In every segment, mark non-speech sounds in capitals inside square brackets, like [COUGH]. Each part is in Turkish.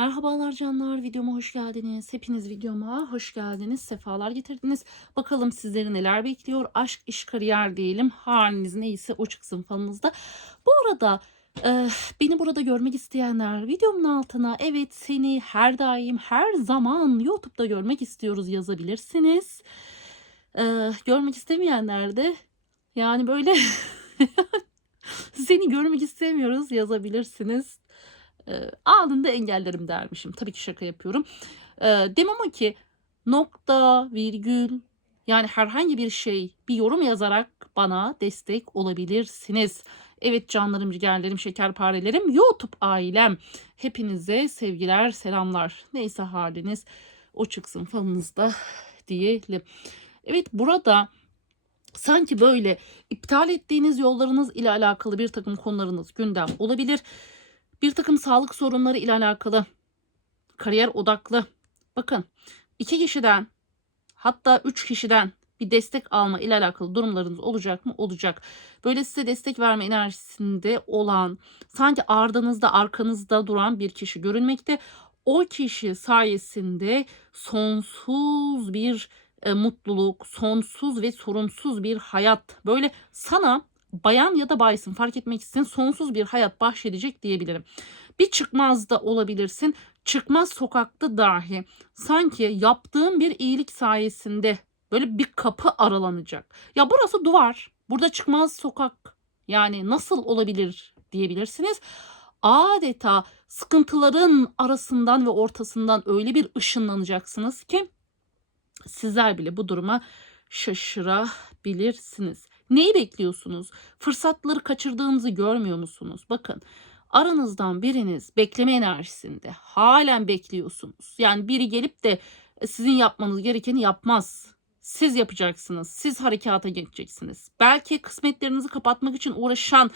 Merhabalar canlar, videoma hoş geldiniz. Hepiniz videoma hoş geldiniz, sefalar getirdiniz. Bakalım sizleri neler bekliyor? Aşk, iş, kariyer diyelim. Haliniz neyse o çıksın falınızda. Bu arada e, beni burada görmek isteyenler videomun altına evet seni her daim her zaman YouTube'da görmek istiyoruz yazabilirsiniz. E, görmek istemeyenler de yani böyle [LAUGHS] seni görmek istemiyoruz yazabilirsiniz. E, engellerim dermişim. Tabii ki şaka yapıyorum. E, demem o ki nokta, virgül yani herhangi bir şey bir yorum yazarak bana destek olabilirsiniz. Evet canlarım, ciğerlerim, şekerparelerim, YouTube ailem. Hepinize sevgiler, selamlar. Neyse haliniz o çıksın falınızda diyelim. Evet burada sanki böyle iptal ettiğiniz yollarınız ile alakalı bir takım konularınız gündem olabilir. Bir takım sağlık sorunları ile alakalı kariyer odaklı. Bakın iki kişiden hatta üç kişiden bir destek alma ile alakalı durumlarınız olacak mı? Olacak. Böyle size destek verme enerjisinde olan, sanki ardınızda, arkanızda duran bir kişi görünmekte. O kişi sayesinde sonsuz bir e, mutluluk, sonsuz ve sorunsuz bir hayat. Böyle sana bayan ya da baysın fark etmek için sonsuz bir hayat bahşedecek diyebilirim. Bir çıkmaz da olabilirsin. Çıkmaz sokakta dahi sanki yaptığın bir iyilik sayesinde böyle bir kapı aralanacak. Ya burası duvar. Burada çıkmaz sokak. Yani nasıl olabilir diyebilirsiniz. Adeta sıkıntıların arasından ve ortasından öyle bir ışınlanacaksınız ki sizler bile bu duruma şaşırabilirsiniz. Neyi bekliyorsunuz? Fırsatları kaçırdığınızı görmüyor musunuz? Bakın aranızdan biriniz bekleme enerjisinde halen bekliyorsunuz. Yani biri gelip de e, sizin yapmanız gerekeni yapmaz. Siz yapacaksınız. Siz harekata geçeceksiniz. Belki kısmetlerinizi kapatmak için uğraşan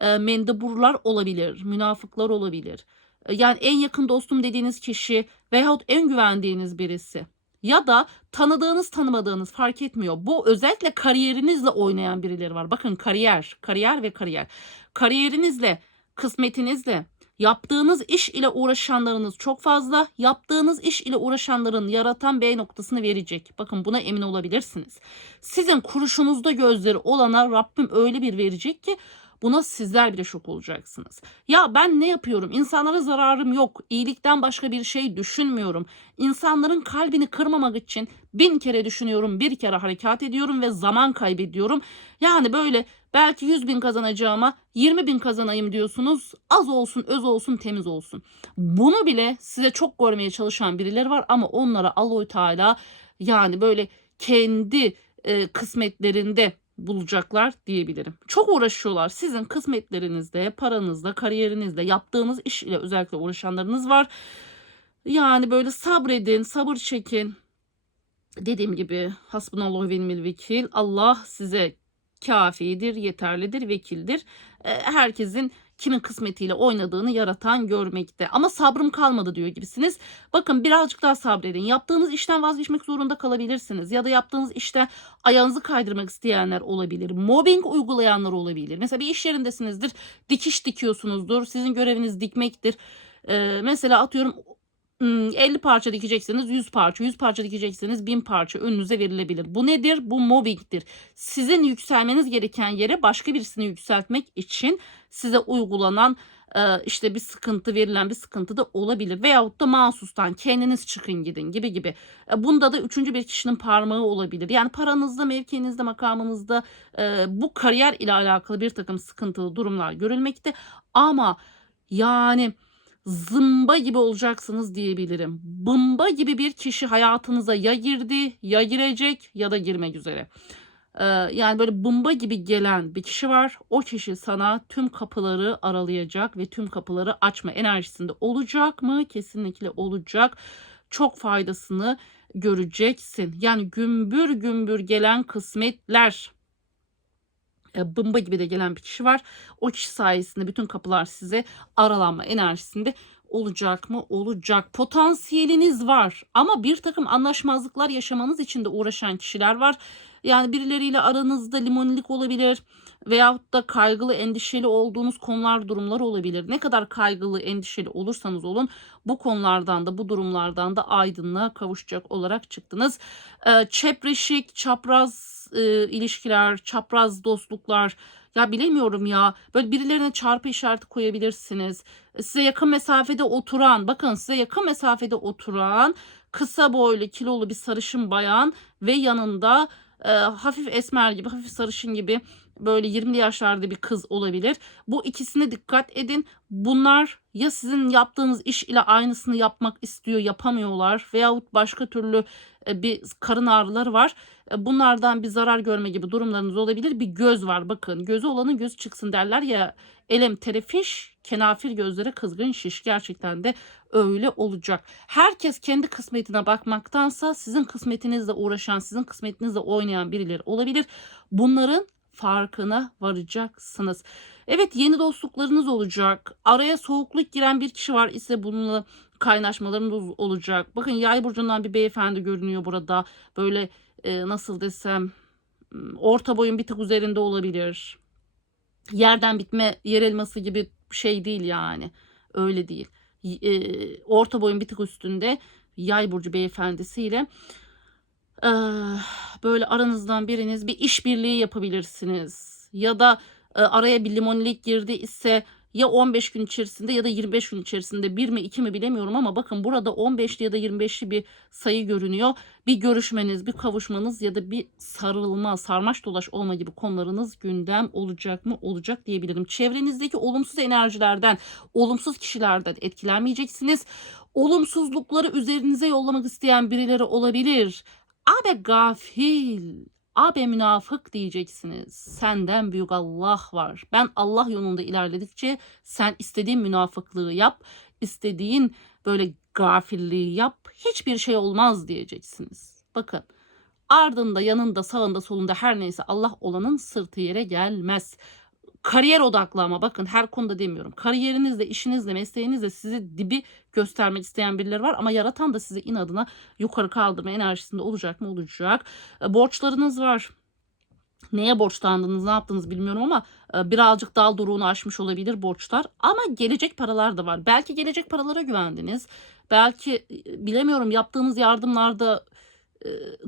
e, mendeburlar olabilir, münafıklar olabilir. E, yani en yakın dostum dediğiniz kişi veyahut en güvendiğiniz birisi ya da tanıdığınız tanımadığınız fark etmiyor. Bu özellikle kariyerinizle oynayan birileri var. Bakın kariyer, kariyer ve kariyer. Kariyerinizle, kısmetinizle, yaptığınız iş ile uğraşanlarınız çok fazla. Yaptığınız iş ile uğraşanların yaratan B noktasını verecek. Bakın buna emin olabilirsiniz. Sizin kuruşunuzda gözleri olana Rabbim öyle bir verecek ki Buna sizler bile şok olacaksınız. Ya ben ne yapıyorum? İnsanlara zararım yok. İyilikten başka bir şey düşünmüyorum. İnsanların kalbini kırmamak için bin kere düşünüyorum, bir kere harekat ediyorum ve zaman kaybediyorum. Yani böyle belki 100 bin kazanacağıma 20 bin kazanayım diyorsunuz. Az olsun, öz olsun, temiz olsun. Bunu bile size çok görmeye çalışan birileri var ama onlara Allahü Teala yani böyle kendi e, kısmetlerinde bulacaklar diyebilirim. Çok uğraşıyorlar. Sizin kısmetlerinizde, paranızda, kariyerinizde, yaptığınız iş ile özellikle uğraşanlarınız var. Yani böyle sabredin, sabır çekin. Dediğim gibi hasbunallahu ve ni'mel vekil. Allah size kafidir, yeterlidir, vekildir. Herkesin kimin kısmetiyle oynadığını yaratan görmekte. Ama sabrım kalmadı diyor gibisiniz. Bakın birazcık daha sabredin. Yaptığınız işten vazgeçmek zorunda kalabilirsiniz. Ya da yaptığınız işte ayağınızı kaydırmak isteyenler olabilir. Mobbing uygulayanlar olabilir. Mesela bir iş yerindesinizdir. Dikiş dikiyorsunuzdur. Sizin göreviniz dikmektir. Ee, mesela atıyorum 50 parça dikecekseniz 100 parça, 100 parça dikecekseniz 1000 parça önünüze verilebilir. Bu nedir? Bu mobbingdir. Sizin yükselmeniz gereken yere başka birisini yükseltmek için size uygulanan işte bir sıkıntı verilen bir sıkıntı da olabilir. Veyahut da mahsustan kendiniz çıkın gidin gibi gibi. Bunda da üçüncü bir kişinin parmağı olabilir. Yani paranızda, mevkinizde, makamınızda bu kariyer ile alakalı bir takım sıkıntılı durumlar görülmekte. Ama yani zımba gibi olacaksınız diyebilirim. Bımba gibi bir kişi hayatınıza ya girdi ya girecek ya da girmek üzere. Ee, yani böyle bomba gibi gelen bir kişi var. O kişi sana tüm kapıları aralayacak ve tüm kapıları açma enerjisinde olacak mı? Kesinlikle olacak. Çok faydasını göreceksin. Yani gümbür gümbür gelen kısmetler bomba gibi de gelen bir kişi var. O kişi sayesinde bütün kapılar size aralanma enerjisinde olacak mı? Olacak. Potansiyeliniz var ama bir takım anlaşmazlıklar yaşamanız için de uğraşan kişiler var. Yani birileriyle aranızda limonilik olabilir. veyahut da kaygılı, endişeli olduğunuz konular, durumlar olabilir. Ne kadar kaygılı, endişeli olursanız olun bu konulardan da bu durumlardan da aydınlığa kavuşacak olarak çıktınız. Ee, çepreşik, çapraz e, ilişkiler, çapraz dostluklar ya bilemiyorum ya. Böyle birilerine çarpı işareti koyabilirsiniz. Size yakın mesafede oturan, bakın size yakın mesafede oturan kısa boylu, kilolu bir sarışın bayan ve yanında e, hafif esmer gibi, hafif sarışın gibi böyle 20'li yaşlarda bir kız olabilir. Bu ikisine dikkat edin. Bunlar ya sizin yaptığınız iş ile aynısını yapmak istiyor, yapamıyorlar veyahut başka türlü e, bir karın ağrıları var. E, Bunlardan bir zarar görme gibi durumlarınız olabilir. Bir göz var bakın. Gözü olanın gözü çıksın derler ya. Elem terefiş, kenafir gözlere kızgın şiş. Gerçekten de öyle olacak. Herkes kendi kısmetine bakmaktansa sizin kısmetinizle uğraşan, sizin kısmetinizle oynayan birileri olabilir. Bunların farkına varacaksınız. Evet yeni dostluklarınız olacak. Araya soğukluk giren bir kişi var ise bununla kaynaşmalarınız olacak. Bakın yay burcundan bir beyefendi görünüyor burada. Böyle e, nasıl desem m, orta boyun bir tık üzerinde olabilir. Yerden bitme yer elması gibi şey değil yani. Öyle değil. E, orta boyun bir tık üstünde yay burcu beyefendisiyle böyle aranızdan biriniz bir işbirliği yapabilirsiniz. Ya da e, araya bir limonilik girdi ise ya 15 gün içerisinde ya da 25 gün içerisinde bir mi iki mi bilemiyorum ama bakın burada 15'li ya da 25'li bir sayı görünüyor. Bir görüşmeniz, bir kavuşmanız ya da bir sarılma, sarmaş dolaş olma gibi konularınız gündem olacak mı? Olacak diyebilirim. Çevrenizdeki olumsuz enerjilerden, olumsuz kişilerden etkilenmeyeceksiniz. Olumsuzlukları üzerinize yollamak isteyen birileri olabilir. Abe gafil, abe münafık diyeceksiniz. Senden büyük Allah var. Ben Allah yolunda ilerledikçe sen istediğin münafıklığı yap, istediğin böyle gafilliği yap. Hiçbir şey olmaz diyeceksiniz. Bakın ardında, yanında, sağında, solunda her neyse Allah olanın sırtı yere gelmez. Kariyer odaklı ama bakın her konuda demiyorum. Kariyerinizde, işinizde, mesleğinizde sizi dibi göstermek isteyen birileri var ama yaratan da sizi inadına yukarı kaldırma enerjisinde olacak mı? Olacak. E, Borçlarınız var. Neye borçlandınız, ne yaptınız bilmiyorum ama e, birazcık dal duruğunu aşmış olabilir borçlar. Ama gelecek paralar da var. Belki gelecek paralara güvendiniz. Belki e, bilemiyorum yaptığınız yardımlarda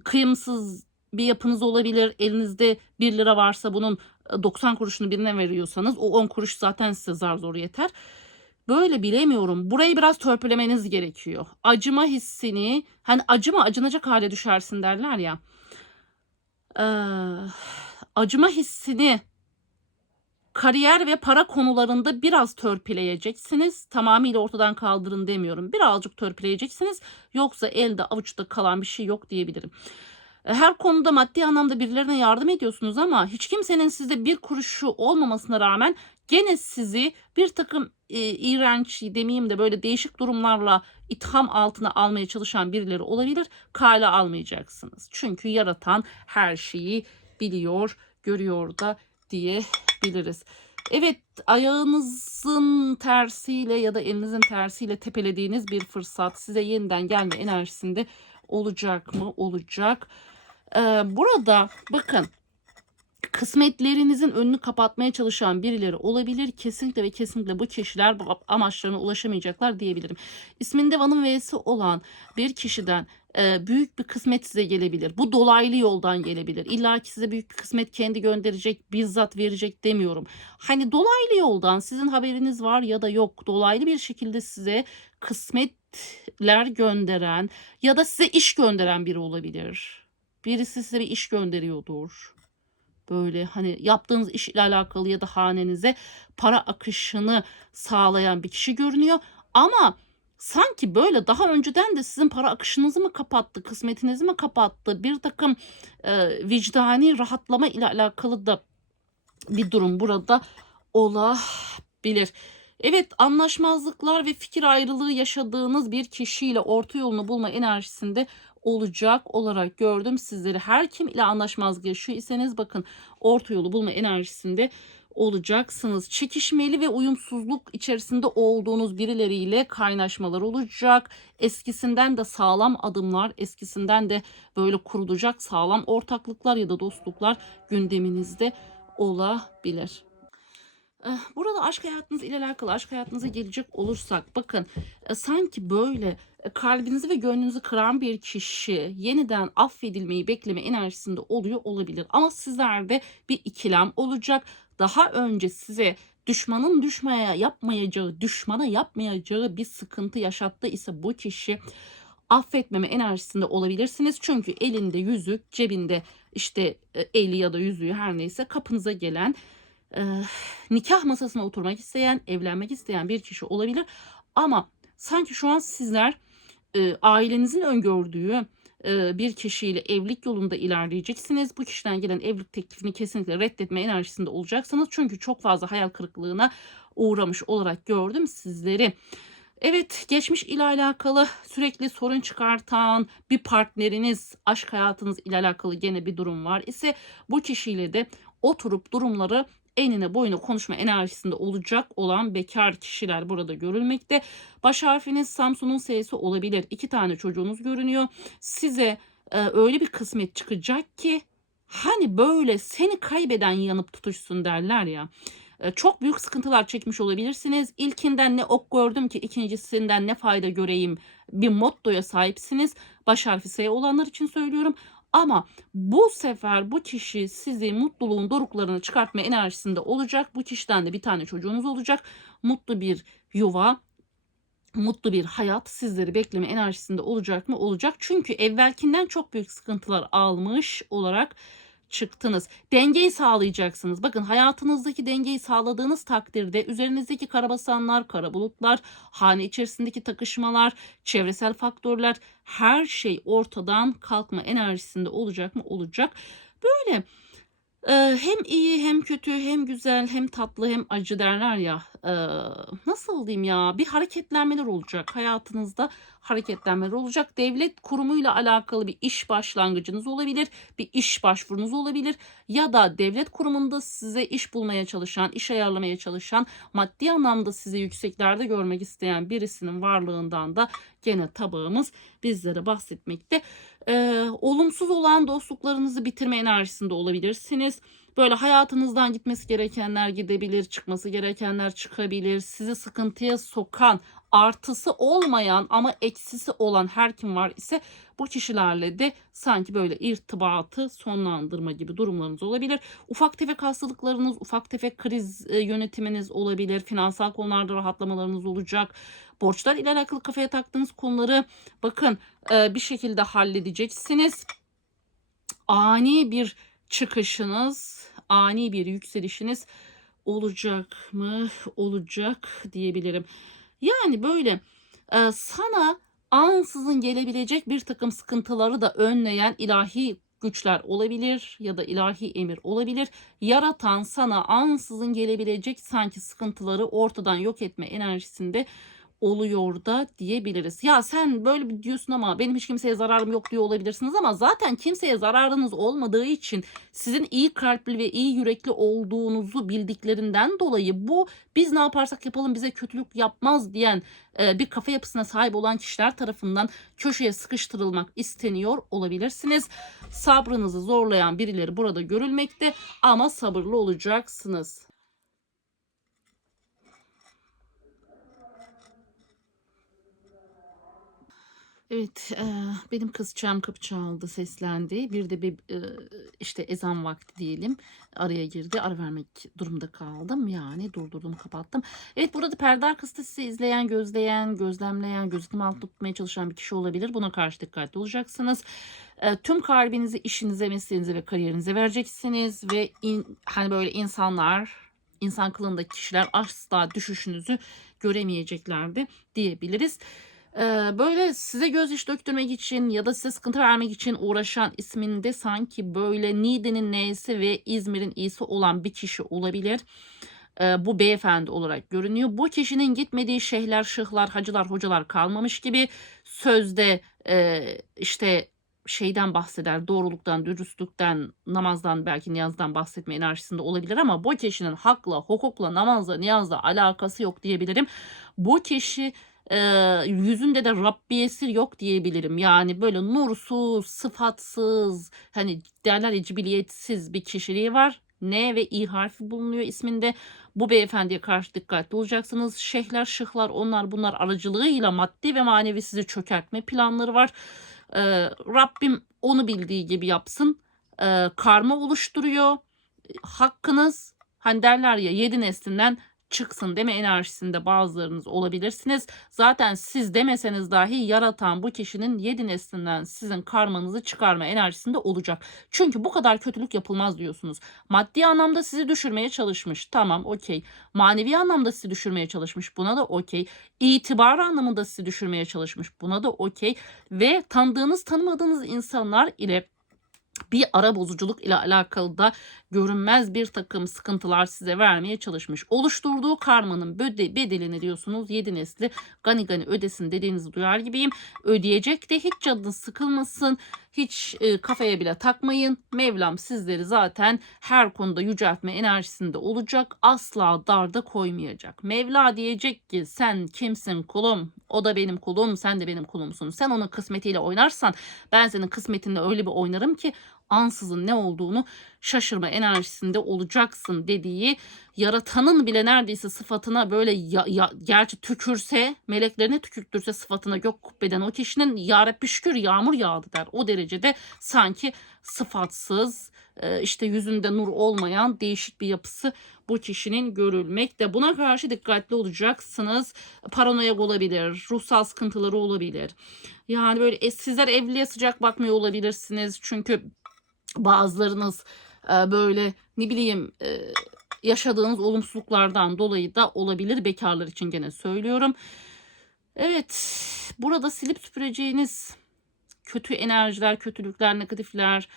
kıyımsız bir yapınız olabilir. Elinizde 1 lira varsa bunun 90 kuruşunu birine veriyorsanız o 10 kuruş zaten size zar zor yeter. Böyle bilemiyorum. Burayı biraz törpülemeniz gerekiyor. Acıma hissini, hani acıma acınacak hale düşersin derler ya. Ee, acıma hissini kariyer ve para konularında biraz törpüleyeceksiniz. Tamamıyla ortadan kaldırın demiyorum. Birazcık törpüleyeceksiniz. Yoksa elde avuçta kalan bir şey yok diyebilirim. E, Her konuda maddi anlamda birilerine yardım ediyorsunuz ama hiç kimsenin size bir kuruşu olmamasına rağmen gene sizi bir takım e, iğrenç demeyeyim de böyle değişik durumlarla itham altına almaya çalışan birileri olabilir. Kale almayacaksınız. Çünkü yaratan her şeyi biliyor, görüyor da diyebiliriz. Evet ayağınızın tersiyle ya da elinizin tersiyle tepelediğiniz bir fırsat size yeniden gelme enerjisinde olacak mı? Olacak. Ee, burada bakın kısmetlerinizin önünü kapatmaya çalışan birileri olabilir. Kesinlikle ve kesinlikle bu kişiler amaçlarına ulaşamayacaklar diyebilirim. İsminde Van'ın V'si olan bir kişiden e, büyük bir kısmet size gelebilir. Bu dolaylı yoldan gelebilir. İlla ki size büyük bir kısmet kendi gönderecek, bizzat verecek demiyorum. Hani dolaylı yoldan sizin haberiniz var ya da yok. Dolaylı bir şekilde size kısmetler gönderen ya da size iş gönderen biri olabilir. Birisi size bir iş gönderiyordur. Böyle hani yaptığınız iş ile alakalı ya da hanenize para akışını sağlayan bir kişi görünüyor. Ama sanki böyle daha önceden de sizin para akışınızı mı kapattı, kısmetinizi mi kapattı, bir takım e, vicdani rahatlama ile alakalı da bir durum burada olabilir. Evet anlaşmazlıklar ve fikir ayrılığı yaşadığınız bir kişiyle orta yolunu bulma enerjisinde olacak olarak gördüm sizleri. Her kim ile anlaşmazlık yaşıyor iseniz bakın orta yolu bulma enerjisinde olacaksınız. Çekişmeli ve uyumsuzluk içerisinde olduğunuz birileriyle kaynaşmalar olacak. Eskisinden de sağlam adımlar, eskisinden de böyle kurulacak sağlam ortaklıklar ya da dostluklar gündeminizde olabilir. Eh, Burada aşk hayatınız ile alakalı aşk hayatınıza gelecek olursak bakın e, sanki böyle e, kalbinizi ve gönlünüzü kıran bir kişi yeniden affedilmeyi bekleme enerjisinde oluyor olabilir. Ama sizlerde bir ikilem olacak. Daha önce size düşmanın düşmaya yapmayacağı, düşmana yapmayacağı bir sıkıntı yaşattı ise bu kişi affetmeme enerjisinde olabilirsiniz. Çünkü elinde yüzük, cebinde işte e, eli ya da yüzüğü her neyse kapınıza gelen e, nikah masasına oturmak isteyen, evlenmek isteyen bir kişi olabilir. Ama sanki şu an sizler e, ailenizin öngördüğü bir kişiyle evlilik yolunda ilerleyeceksiniz. Bu kişiden gelen evlilik teklifini kesinlikle reddetme enerjisinde olacaksınız. Çünkü çok fazla hayal kırıklığına uğramış olarak gördüm sizleri. Evet, geçmiş ile alakalı sürekli sorun çıkartan bir partneriniz, aşk hayatınız ile alakalı gene bir durum var ise bu kişiyle de oturup durumları enine boyuna konuşma enerjisinde olacak olan bekar kişiler burada görülmekte. Baş harfiniz Samsun'un S'si olabilir. İki tane çocuğunuz görünüyor. Size e, öyle bir kısmet çıkacak ki hani böyle seni kaybeden yanıp tutuşsun derler ya. E, Çok büyük sıkıntılar çekmiş olabilirsiniz. İlkinden ne ok gördüm ki ikincisinden ne fayda göreyim bir mottoya sahipsiniz. Baş harfi S olanlar için söylüyorum. Ama bu sefer bu kişi sizi mutluluğun doruklarını çıkartma enerjisinde olacak. Bu kişiden de bir tane çocuğunuz olacak. Mutlu bir yuva, mutlu bir hayat sizleri bekleme enerjisinde olacak mı? Olacak. Çünkü evvelkinden çok büyük sıkıntılar almış olarak çıktınız. Dengeyi sağlayacaksınız. Bakın hayatınızdaki dengeyi sağladığınız takdirde üzerinizdeki karabasanlar, kara bulutlar, hane içerisindeki takışmalar, çevresel faktörler her şey ortadan kalkma enerjisinde olacak mı? Olacak. Böyle hem iyi hem kötü hem güzel hem tatlı hem acı derler ya nasıl diyeyim ya bir hareketlenmeler olacak hayatınızda hareketlenmeler olacak. Devlet kurumuyla alakalı bir iş başlangıcınız olabilir bir iş başvurunuz olabilir ya da devlet kurumunda size iş bulmaya çalışan iş ayarlamaya çalışan maddi anlamda sizi yükseklerde görmek isteyen birisinin varlığından da gene tabağımız bizlere bahsetmekte e, olumsuz olan dostluklarınızı bitirme enerjisinde olabilirsiniz. Böyle hayatınızdan gitmesi gerekenler gidebilir, çıkması gerekenler çıkabilir. Sizi sıkıntıya sokan, artısı olmayan ama eksisi olan her kim var ise bu kişilerle de sanki böyle irtibatı sonlandırma gibi durumlarınız olabilir. Ufak tefek hastalıklarınız, ufak tefek kriz e, yönetiminiz olabilir. Finansal konularda rahatlamalarınız olacak. Borçlar ile alakalı kafaya taktığınız konuları bakın e, bir şekilde halledeceksiniz. Ani bir çıkışınız, ani bir yükselişiniz olacak mı? Olacak diyebilirim. Yani böyle e, sana ansızın gelebilecek bir takım sıkıntıları da önleyen ilahi güçler olabilir ya da ilahi emir olabilir. Yaratan sana ansızın gelebilecek sanki sıkıntıları ortadan yok etme enerjisinde oluyor da diyebiliriz. Ya sen böyle diyorsun ama benim hiç kimseye zararım yok diyor olabilirsiniz ama zaten kimseye zararınız olmadığı için sizin iyi kalpli ve iyi yürekli olduğunuzu bildiklerinden dolayı bu biz ne yaparsak yapalım bize kötülük yapmaz diyen e, bir kafa yapısına sahip olan kişiler tarafından köşeye sıkıştırılmak isteniyor olabilirsiniz. Sabrınızı zorlayan birileri burada görülmekte ama sabırlı olacaksınız. Evet, benim kızcağım kapı çaldı, seslendi. Bir de bir işte ezan vakti diyelim araya girdi. Ara vermek durumunda kaldım. Yani durdurdum, kapattım. Evet, burada perde arkasında sizi izleyen, gözleyen, gözlemleyen, gözetim altında tutmaya çalışan bir kişi olabilir. Buna karşı dikkatli olacaksınız. Tüm kalbinizi işinize, mesleğinize ve kariyerinize vereceksiniz ve in- hani böyle insanlar, insan kılığındaki kişiler asla düşüşünüzü göremeyeceklerdi diyebiliriz. Böyle size gözyaşı döktürmek için ya da size sıkıntı vermek için uğraşan isminde sanki böyle Niğde'nin N'si ve İzmir'in İ'si olan bir kişi olabilir. Bu beyefendi olarak görünüyor. Bu kişinin gitmediği şeyhler, şıhlar, hacılar, hocalar kalmamış gibi sözde işte şeyden bahseder, doğruluktan, dürüstlükten, namazdan belki niyazdan bahsetme enerjisinde olabilir ama bu kişinin hakla, hukukla, namazla, niyazla alakası yok diyebilirim. Bu kişi Eee, yüzünde de Rabbiyesi yok diyebilirim. Yani böyle nursuz, sıfatsız, hani derler ya cibiliyetsiz bir kişiliği var. N ve İ harfi bulunuyor isminde. Bu beyefendiye karşı dikkatli olacaksınız. Şeyhler, şıhlar, onlar bunlar aracılığıyla maddi ve manevi sizi çökertme planları var. Ee, Rabbim onu bildiği gibi yapsın. Ee, karma oluşturuyor. Hakkınız hani derler ya yedi neslinden çıksın deme enerjisinde bazılarınız olabilirsiniz. Zaten siz demeseniz dahi yaratan bu kişinin yedi neslinden sizin karmanızı çıkarma enerjisinde olacak. Çünkü bu kadar kötülük yapılmaz diyorsunuz. Maddi anlamda sizi düşürmeye çalışmış. Tamam okey. Manevi anlamda sizi düşürmeye çalışmış. Buna da okey. İtibar anlamında sizi düşürmeye çalışmış. Buna da okey. Ve tanıdığınız tanımadığınız insanlar ile bir ara bozuculuk ile alakalı da görünmez bir takım sıkıntılar size vermeye çalışmış. Oluşturduğu karmanın bedelini diyorsunuz 7 nesli gani gani ödesin dediğinizi duyar gibiyim. Ödeyecek de hiç canınız sıkılmasın. Hiç e, kafaya bile takmayın. Mevlam sizleri zaten her konuda yüceltme enerjisinde olacak. Asla darda koymayacak. Mevla diyecek ki sen kimsin kulum? O da benim kulum, sen de benim kulumsun. Sen onun kısmetiyle oynarsan ben senin kısmetinde öyle bir oynarım ki ansızın ne olduğunu şaşırma enerjisinde olacaksın dediği yaratanın bile neredeyse sıfatına böyle ya, ya, gerçi tükürse meleklerine tükürtürse sıfatına gök kubbeden o kişinin ya Rabbi şükür yağmur yağdı der. O derecede sanki sıfatsız e, işte yüzünde nur olmayan değişik bir yapısı bu kişinin görülmekte. Buna karşı dikkatli olacaksınız. Paranoyak olabilir, ruhsal sıkıntıları olabilir. Yani böyle e, sizler evliliğe sıcak bakmıyor olabilirsiniz. Çünkü bazılarınız e, böyle ne bileyim e, yaşadığınız olumsuzluklardan dolayı da olabilir. Bekarlar için gene söylüyorum. Evet, burada silip süpüreceğiniz kötü enerjiler, kötülükler, negatifler,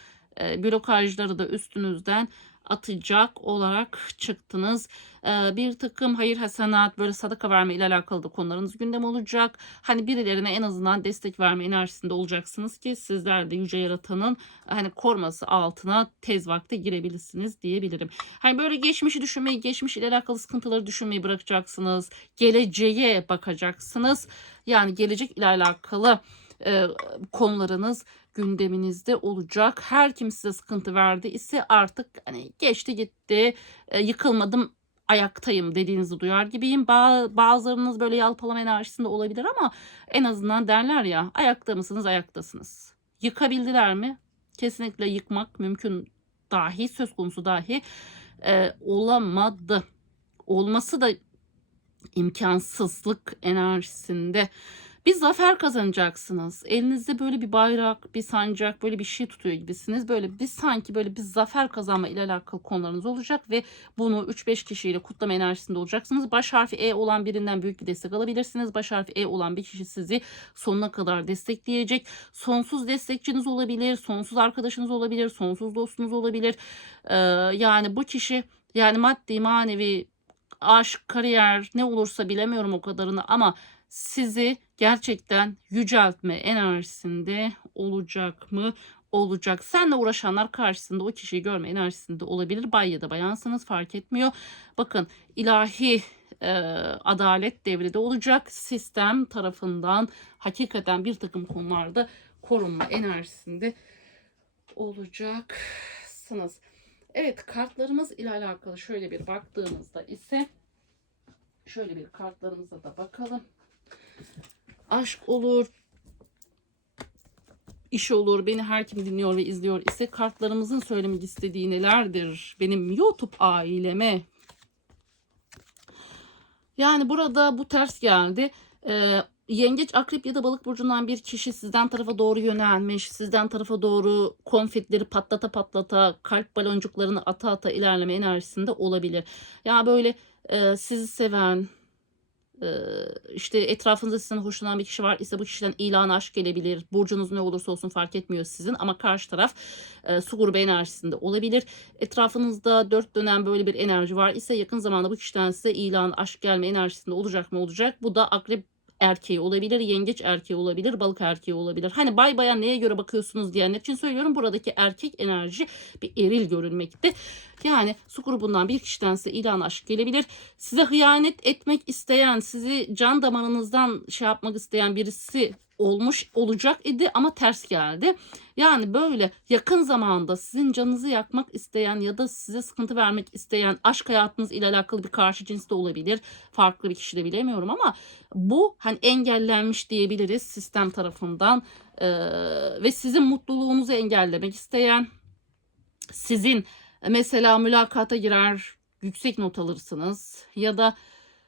e, blokajları da üstünüzden atacak olarak çıktınız. Ee, bir takım hayır hasenat böyle sadaka verme ile alakalı da konularınız gündem olacak. Hani birilerine en azından destek verme enerjisinde olacaksınız ki sizler de yüce yaratanın hani koruması altına tez vakte girebilirsiniz diyebilirim. Hani böyle geçmişi düşünmeyi, geçmiş ile alakalı sıkıntıları düşünmeyi bırakacaksınız. Geleceğe bakacaksınız. Yani gelecek ile alakalı e, konularınız gündeminizde olacak. Her kim size sıkıntı verdi ise artık hani geçti gitti e, yıkılmadım ayaktayım dediğinizi duyar gibiyim. Ba- bazılarınız böyle yalpalama enerjisinde olabilir ama en azından derler ya ayakta mısınız ayaktasınız. Yıkabildiler mi? Kesinlikle yıkmak mümkün dahi söz konusu dahi e, olamadı. Olması da imkansızlık enerjisinde bir zafer kazanacaksınız. Elinizde böyle bir bayrak, bir sancak, böyle bir şey tutuyor gibisiniz. Böyle bir sanki böyle bir zafer kazanma ile alakalı konularınız olacak ve bunu 3-5 kişiyle kutlama enerjisinde olacaksınız. Baş harfi E olan birinden büyük bir destek alabilirsiniz. Baş harfi E olan bir kişi sizi sonuna kadar destekleyecek. Sonsuz destekçiniz olabilir, sonsuz arkadaşınız olabilir, sonsuz dostunuz olabilir. Ee, yani bu kişi yani maddi, manevi, aşk, kariyer ne olursa bilemiyorum o kadarını ama sizi gerçekten yüceltme enerjisinde olacak mı? Olacak. Senle uğraşanlar karşısında o kişiyi görme enerjisinde olabilir. Bay ya da bayansınız fark etmiyor. Bakın ilahi e, adalet devrede olacak. Sistem tarafından hakikaten bir takım konularda korunma enerjisinde olacaksınız. Evet kartlarımız ile alakalı şöyle bir baktığımızda ise şöyle bir kartlarımıza da bakalım aşk olur, iş olur, beni her kim dinliyor ve izliyor ise kartlarımızın söylemek istediği nelerdir benim YouTube aileme? Yani burada bu ters geldi. Ee, yengeç, akrep ya da balık burcundan bir kişi sizden tarafa doğru yönelmiş, sizden tarafa doğru konfetleri patlata patlata, kalp baloncuklarını ata ata ilerleme enerjisinde olabilir. Yani böyle e, sizi seven, işte etrafınızda sizden hoşlanan bir kişi var ise bu kişiden ilan aşk gelebilir. Burcunuz ne olursa olsun fark etmiyor sizin ama karşı taraf e, su grubu enerjisinde olabilir. Etrafınızda dört dönem böyle bir enerji var ise yakın zamanda bu kişiden size ilan aşk gelme enerjisinde olacak mı olacak. Bu da akrep erkeği olabilir, yengeç erkeği olabilir, balık erkeği olabilir. Hani bay bayan neye göre bakıyorsunuz diyenler için söylüyorum. Buradaki erkek enerji bir eril görülmekte. Yani su grubundan bir kişiden size ilan aşk gelebilir. Size hıyanet etmek isteyen, sizi can damarınızdan şey yapmak isteyen birisi olmuş olacak idi ama ters geldi. Yani böyle yakın zamanda sizin canınızı yakmak isteyen ya da size sıkıntı vermek isteyen aşk hayatınız ile alakalı bir karşı cins de olabilir. Farklı bir kişi de bilemiyorum ama bu hani engellenmiş diyebiliriz sistem tarafından Ee, ve sizin mutluluğunuzu engellemek isteyen sizin mesela mülakata girer yüksek not alırsınız ya da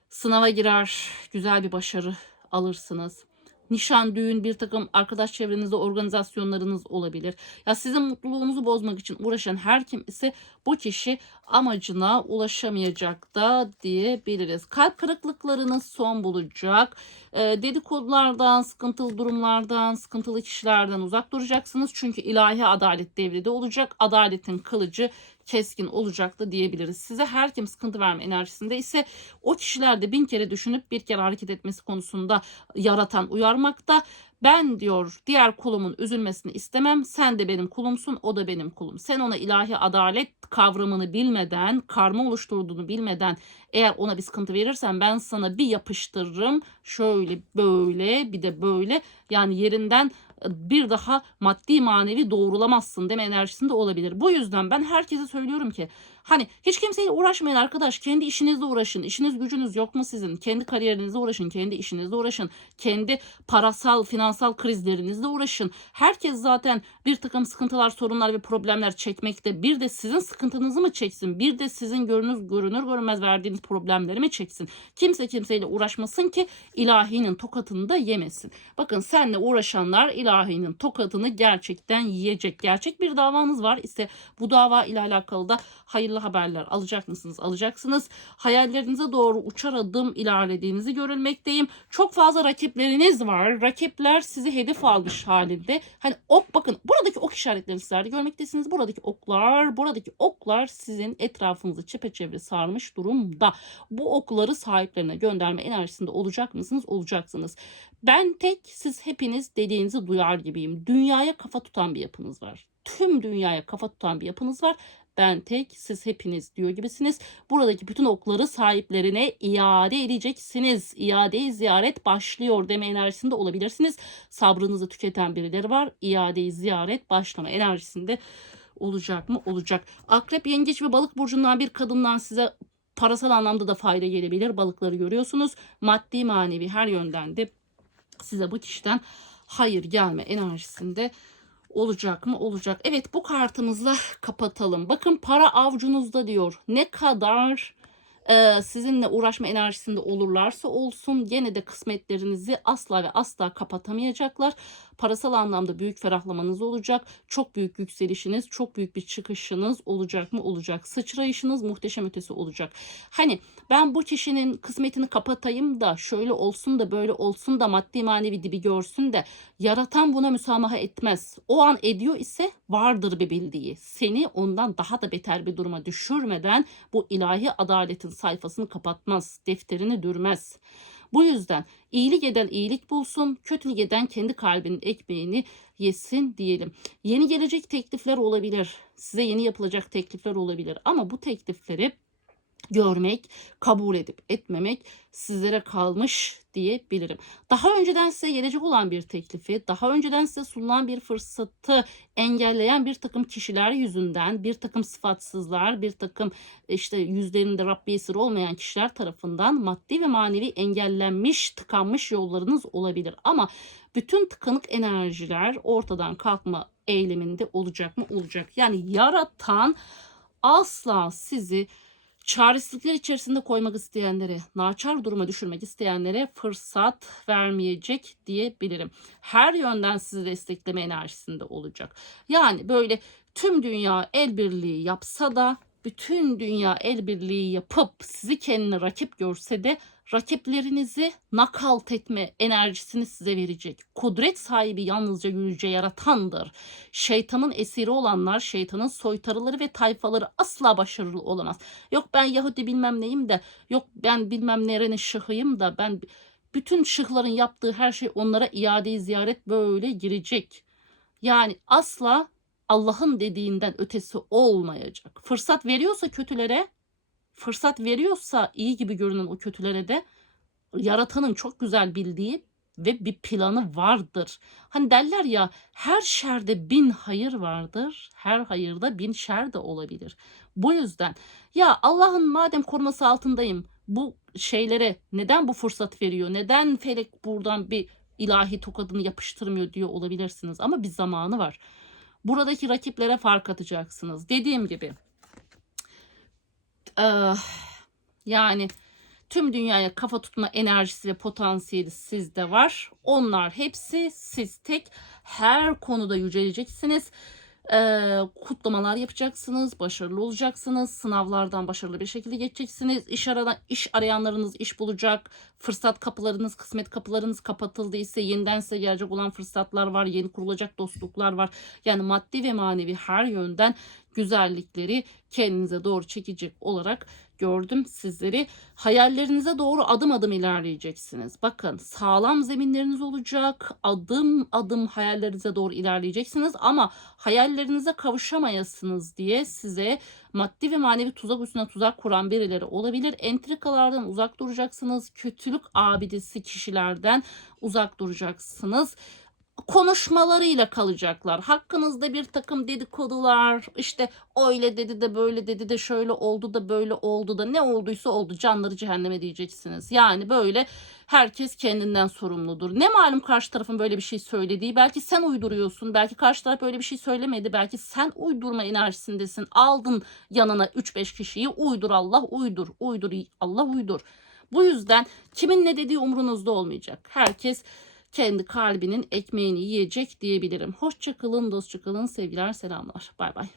sınava girer güzel bir başarı alırsınız. Nişan, düğün, bir takım arkadaş çevrenizde organizasyonlarınız olabilir. Ya sizin mutluluğunuzu bozmak için uğraşan her kim ise bu kişi amacına ulaşamayacak da diyebiliriz. Kalp kırıklıklarınız son bulacak. E, dedikodulardan, sıkıntılı durumlardan, sıkıntılı kişilerden uzak duracaksınız. Çünkü ilahi adalet devrede olacak. Adaletin kılıcı keskin olacak da diyebiliriz. Size her kim sıkıntı verme enerjisinde ise o kişiler de bin kere düşünüp bir kere hareket etmesi konusunda yaratan uyarmakta. Ben diyor diğer kulumun üzülmesini istemem. Sen de benim kulumsun, o da benim kulum. Sen ona ilahi adalet kavramını bilmeden, karma oluşturduğunu bilmeden eğer ona bir sıkıntı verirsen ben sana bir yapıştırırım. Şöyle böyle bir de böyle yani yerinden bir daha maddi manevi doğrulamazsın deme enerjisinde olabilir. Bu yüzden ben herkese söylüyorum ki hani hiç kimseyle uğraşmayın arkadaş. Kendi işinizle uğraşın. İşiniz gücünüz yok mu sizin? Kendi kariyerinizle uğraşın. Kendi işinizle uğraşın. Kendi parasal, finansal krizlerinizle uğraşın. Herkes zaten bir takım sıkıntılar, sorunlar ve problemler çekmekte. Bir de sizin sıkıntınızı mı çeksin? Bir de sizin görünür, görünür görünmez verdiğiniz problemleri mi çeksin? Kimse kimseyle uğraşmasın ki ilahinin tokatını da yemesin. Bakın senle uğraşanlar ilahinin tokatını gerçekten yiyecek. Gerçek bir davanız var ise bu dava ile alakalı da hayırlı haberler alacak mısınız? Alacaksınız. Hayallerinize doğru uçar adım ilerlediğinizi görülmekteyim. Çok fazla rakipleriniz var. Rakipler sizi hedef almış halinde. Hani ok bakın buradaki ok işaretlerini sizler görmektesiniz. Buradaki oklar, buradaki oklar sizin etrafınızı çepeçevre sarmış durumda. Bu okları sahiplerine gönderme enerjisinde olacak mısınız? Olacaksınız. Ben tek siz hepiniz dediğinizi duyar gibiyim. Dünyaya kafa tutan bir yapınız var. Tüm dünyaya kafa tutan bir yapınız var. Ben tek siz hepiniz diyor gibisiniz. Buradaki bütün okları sahiplerine iade edeceksiniz. İade ziyaret başlıyor deme enerjisinde olabilirsiniz. Sabrınızı tüketen birileri var. İade ziyaret başlama enerjisinde olacak mı? Olacak. Akrep, yengeç ve balık burcundan bir kadından size parasal anlamda da fayda gelebilir. Balıkları görüyorsunuz. Maddi manevi her yönden de size bu kişiden hayır gelme enerjisinde olacak mı? Olacak. Evet bu kartımızla kapatalım. Bakın para avcunuzda diyor. Ne kadar e, sizinle uğraşma enerjisinde olurlarsa olsun gene de kısmetlerinizi asla ve asla kapatamayacaklar. Parasal anlamda büyük ferahlamanız olacak. Çok büyük yükselişiniz, çok büyük bir çıkışınız olacak mı? Olacak. Sıçrayışınız muhteşem ötesi olacak. Hani ben bu kişinin kısmetini kapatayım da şöyle olsun da böyle olsun da maddi manevi dibi görsün de yaratan buna müsamaha etmez. O an ediyor ise vardır bir bildiği. Seni ondan daha da beter bir duruma düşürmeden bu ilahi adaletin sayfasını kapatmaz, defterini dürmez. Bu yüzden iyilik eden iyilik bulsun, kötülük eden kendi kalbinin ekmeğini yesin diyelim. Yeni gelecek teklifler olabilir. Size yeni yapılacak teklifler olabilir ama bu teklifleri görmek, kabul edip etmemek sizlere kalmış diyebilirim. Daha önceden size gelecek olan bir teklifi, daha önceden size sunulan bir fırsatı engelleyen bir takım kişiler yüzünden, bir takım sıfatsızlar, bir takım işte yüzlerinde Rabbi esir olmayan kişiler tarafından maddi ve manevi engellenmiş, tıkanmış yollarınız olabilir. Ama bütün tıkanık enerjiler ortadan kalkma eyleminde olacak mı? Olacak. Yani yaratan asla sizi çaresizlikler içerisinde koymak isteyenlere, naçar duruma düşürmek isteyenlere fırsat vermeyecek diyebilirim. Her yönden sizi destekleme enerjisinde olacak. Yani böyle tüm dünya el birliği yapsa da bütün dünya el birliği yapıp sizi kendine rakip görse de rakiplerinizi nakalt etme enerjisini size verecek. Kudret sahibi yalnızca yüce yaratandır. Şeytanın esiri olanlar, şeytanın soytarıları ve tayfaları asla başarılı olamaz. Yok ben Yahudi bilmem neyim de, yok ben bilmem nerenin şıhıyım da, ben bütün şıhların yaptığı her şey onlara iade ziyaret böyle girecek. Yani asla Allah'ın dediğinden ötesi olmayacak. Fırsat veriyorsa kötülere fırsat veriyorsa iyi gibi görünen o kötülere de yaratanın çok güzel bildiği ve bir planı vardır. Hani derler ya her şerde bin hayır vardır, her hayırda bin şer de olabilir. Bu yüzden ya Allah'ın madem koruması altındayım bu şeylere neden bu fırsat veriyor? Neden felek buradan bir ilahi tokadını yapıştırmıyor diyor olabilirsiniz ama bir zamanı var. Buradaki rakiplere fark atacaksınız. Dediğim gibi eh, yani tüm dünyaya kafa tutma enerjisi ve potansiyeli sizde var. Onlar hepsi siz tek her konuda yüceleceksiniz. Ee, kutlamalar yapacaksınız, başarılı olacaksınız, sınavlardan başarılı bir şekilde geçeceksiniz. İş arayan iş arayanlarınız iş bulacak. Fırsat kapılarınız, kısmet kapılarınız kapatıldıysa yeniden size gelecek olan fırsatlar var, yeni kurulacak dostluklar var. Yani maddi ve manevi her yönden güzellikleri kendinize doğru çekecek olarak gördüm sizleri. Hayallerinize doğru adım adım ilerleyeceksiniz. Bakın sağlam zeminleriniz olacak. Adım adım hayallerinize doğru ilerleyeceksiniz ama hayallerinize kavuşamayasınız diye size maddi ve manevi tuzak üstüne tuzak kuran birileri olabilir. Entrikalardan uzak duracaksınız. Kötülük abidesi kişilerden uzak duracaksınız konuşmalarıyla kalacaklar. Hakkınızda bir takım dedikodular, işte öyle dedi de böyle dedi de şöyle oldu da böyle oldu da ne olduysa oldu canları cehenneme diyeceksiniz. Yani böyle herkes kendinden sorumludur. Ne malum karşı tarafın böyle bir şey söylediği. Belki sen uyduruyorsun. Belki karşı taraf böyle bir şey söylemedi. Belki sen uydurma enerjisindesin. Aldın yanına 3-5 kişiyi uydur Allah uydur. Uydur Allah uydur. Bu yüzden kimin ne dediği umrunuzda olmayacak. Herkes kendi kalbinin ekmeğini yiyecek diyebilirim. Hoşça kalın, dostça kalın, sevgiler, selamlar. Bay bay.